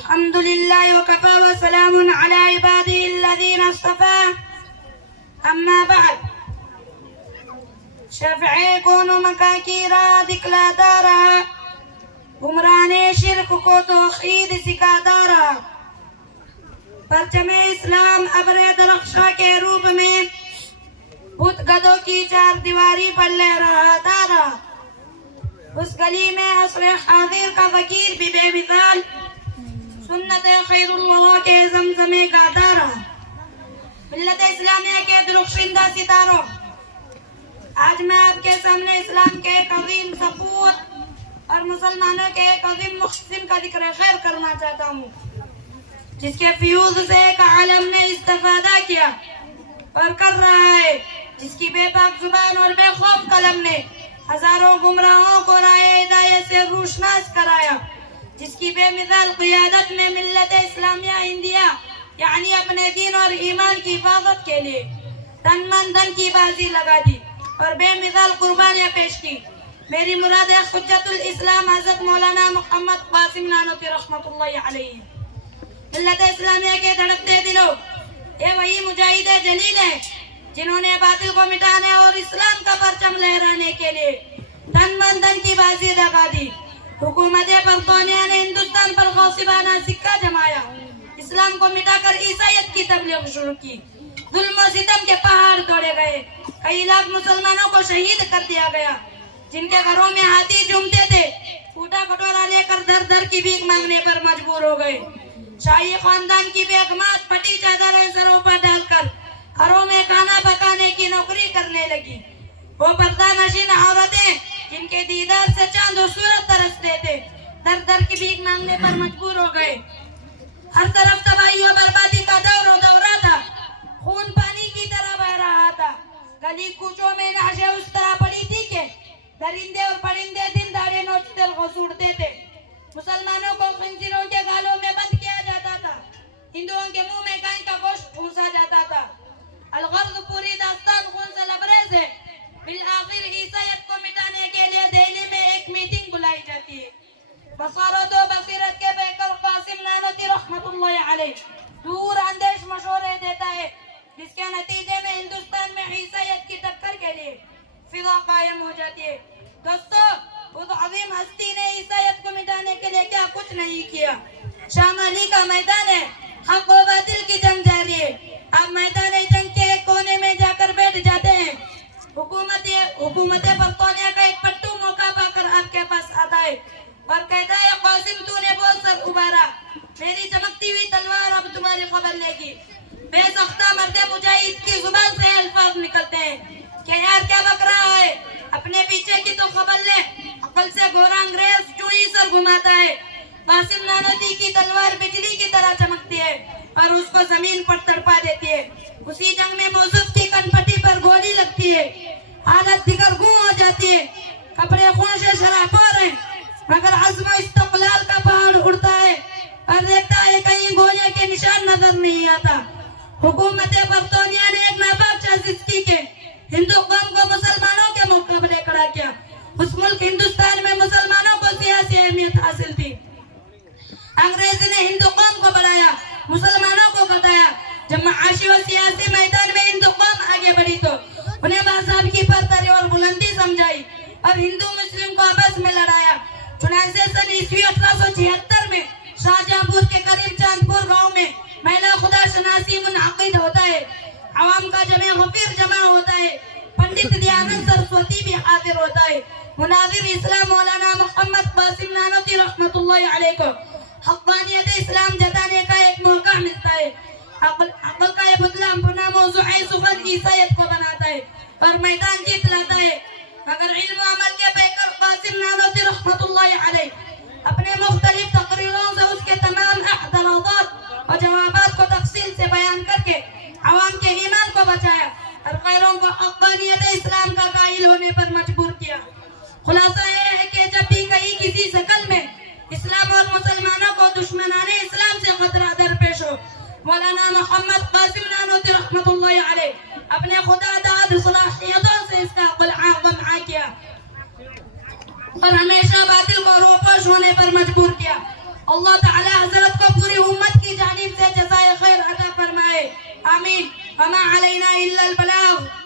الحمد لله وكفى وسلام على عباده الذين اصطفى اما بعد شفع کون مکہ کی راہ دکھلاتا رہا عمران شرک کو توحید سکھاتا رہا پرچم اسلام ابر درخشاں کے روپ میں بت گدوں کی چار دیواری پر لہراتا رہا اس گلی میں عصر حاضر کا فقیر بھی بے مثال سنت خیر الورا کے زمزمے گاتا رہا ملت اسلامیہ کے درخشندہ ستاروں آج میں آپ کے سامنے اسلام کے ایک عظیم سپوت اور مسلمانوں کے ایک عظیم محسن کا ذکر خیر کرنا چاہتا ہوں جس کے فیوز سے ایک عالم نے استفادہ کیا اور کر رہا ہے جس کی بے پاک زبان اور بے خوف قلم نے ہزاروں گمراہوں کو راہ ہدایت سے روشناس کرایا جس کی بے مثال قیادت میں ملت اسلامیہ انڈیا یعنی اپنے دین اور ایمان کی حفاظت کے لیے تن من دھن کی بازی لگا دی اور بے مثال قربانیاں پیش کی میری مراد حجت الاسلام حضرت مولانا محمد قاسم نانوتوی رحمت اللہ علیہ ملت اسلامیہ کے دھڑکتے دلوں یہ وہی مجاہد جلیل ہے جنہوں نے باطل کو مٹانے اور اسلام کا پرچم لہرانے کے لیے تن من دھن کی بازی لگا دی حکومت برطانیہ نے ہندوستان پر غاصبانہ سکہ جمایا اسلام کو مٹا کر عیسائیت کی تبلیغ شروع کی ظلم و ستم کے پہاڑ توڑے گئے کئی لاکھ مسلمانوں کو شہید کر دیا گیا جن کے گھروں میں ہاتھی جھومتے تھے پھوٹا کٹورا لے کر در در کی بھیک مانگنے پر مجبور ہو گئے شاہی خاندان کی بیگمات پھٹی چادریں سروں پر ڈال کر گھروں میں کھانا پکانے کی نوکری کرنے لگی وہ پردہ نشین عورتیں جن کے دیدار سے چاند و سورج ترستے تھے در در کی بھیک مانگنے پر مجبور ہو گئے ہر طرف تباہی و بربادی کا دور و دورہ تھا خون پانی کی طرح بہ رہا تھا گلی کوچوں میں نعشیں اس طرح پڑی تھی کہ درندے اور پرندے دن دہاڑے نوچتے غسوڑتے تھے مسلمانوں کو خنزیروں کے گالوں میں بند کیا جاتا تھا ہندوؤں کے منہ میں گائے کا گوشت ٹھونسا جاتا تھا الغرض پوری داستان خون سے لبریز ہے بالآخر عیسائیت کو مٹانے کے لیے دہلی میں ایک میٹنگ بلائی جاتی ہے بصارت و بصیرت کے پیکر قاسم نانوتوی رحمت اللہ علیہ دور اندیش مشورے دیتا ہے جس کے نتیجے میں ہندوستان میں عیسائیت کی ٹکر کے لیے فضا قائم ہو جاتی ہے دوستو اس عظیم ہستی نے عیسائیت کو مٹانے کے لیے کیا کچھ نہیں کیا شام علی کا میدان ہے حق و باطل کی جنگ جاری ہے آپ میدان جنگ کے ایک کونے میں جا کر بیٹھ جاتے ہیں حکومت برطانیہ کا ایک پٹو موقع پا کر آپ کے پاس آتا ہے اور کہتا ہے قاسم تو نے بہت سر ابھارا میری چمکتی ہوئی تلوار اب تمہاری خبر لے گی بے سختہ مرد مجاہد کی زبان سے الفاظ نکلتے ہیں کہ یار کیا بک رہا ہے اپنے پیچھے کی تو خبر لے عقل سے گورا انگریز جو ہی سر گھماتا ہے قاسم نانوتوی کی تلوار بجلی کی طرح چمکتی ہے اور اس کو زمین پر تڑپا دیتی ہے اسی جنگ میں موصوف کی کنپٹی پر گولی لگتی ہے حالت دیگر گوں ہو جاتی ہے کپڑے خون سے شرابور ہیں مگر عزم و استقلال کا پہاڑ اڑتا ہے اور دیکھتا ہے کہیں گولیاں کے نشان نظر نہیں آتا حکومت برطانیہ نے ایک ناپاک سازش کی کہ ہندو قوم کو مسلمانوں کے مقابلے کھڑا کیا اس ملک ہندوستان میں مسلمانوں کو سیاسی اہمیت حاصل تھی انگریز نے ہندو قوم کو بڑھایا مسلمانوں کو گھٹایا جب معاشی و سیاسی میدان میں ہندو قوم آگے بڑھی تو انہیں مذہب کی برتری اور بلندی سمجھائی اور ہندو مسلم کو آپس میں لڑایا چنانچہ سن عیسوی 1876 میں شاہجہاں پور کے قریب چاندپور گاؤں میں میلہ خدا شناسی منعقد ہوتا ہے عوام کا جمع غفیر جمع ہوتا ہے پنڈت دیانند سرسوتی بھی حاضر ہوتا ہے مناظر اسلام مولانا محمد قاسم نانوتوی رحمت اللہ علیہ کو حقانیت اسلام جتانے کا ایک موقع ملتا ہے عقل کا یہ بدلہ اپنا موضوع سخن عیسائیت کو بناتا ہے اور میدان جیت لاتا ہے مگر علم و عمل کے پیکر قاسم نانوتوی رحمت اللہ علیہ اپنے مختلف تقریروں سے اس کے تمام اعتراضات اور جوابات کو تفصیل سے بیان کر کے عوام کے ایمان کو بچایا اور غیروں کو حقانیت اسلام کا قائل ہونے پر مجبور کیا خلاصہ یہ ہے کہ جب بھی کہیں کسی شکل میں اسلام اور مسلمانوں کو دشمنان اسلام سے خطرہ درپیش ہو مولانا محمد قاسم نانوتوی رحمت اللہ علیہ اپنے خدا داد صلاحیتوں سے اس کا قلعہ کیا اور ہمیشہ باطل کو روپوش ہونے پر مجبور کیا اللہ تعالی حضرت کو آمين. وما علينا إلا البلاغ.